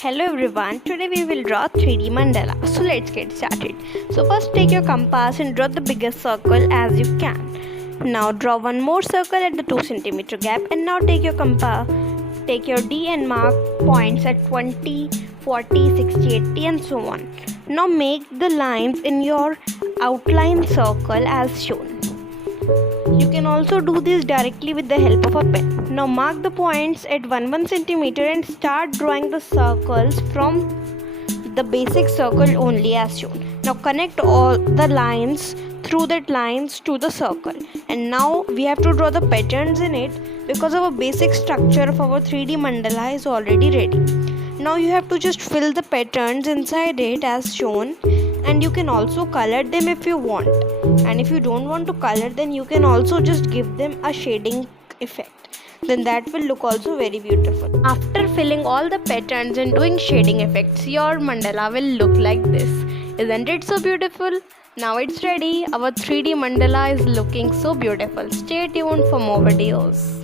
Hello everyone, today we will draw 3D mandala. So let's get started. So first take your compass and draw the biggest circle as you can. Now draw one more circle at the 2 cm gap, and now take your compass, take your D and mark points at 20, 40, 60, 80 and so on. Now make the lines in your outline circle as shown. You can also do this directly with the help of a pen. Now mark the points at 1 cm and start drawing the circles from the basic circle only as shown. Now connect all the lines through that lines to the circle, and now we have to draw the patterns in it because our basic structure of our 3D mandala is already ready. Now you have to just fill the patterns inside it as shown, and you can also color them if you want, and if you don't want to color, then you can also just give them a shading effect, then that will look also very beautiful. After filling all the patterns and doing shading effects, your mandala will look like this. Isn't it so beautiful? Now it's ready. Our 3D mandala is looking so beautiful. Stay tuned for more videos.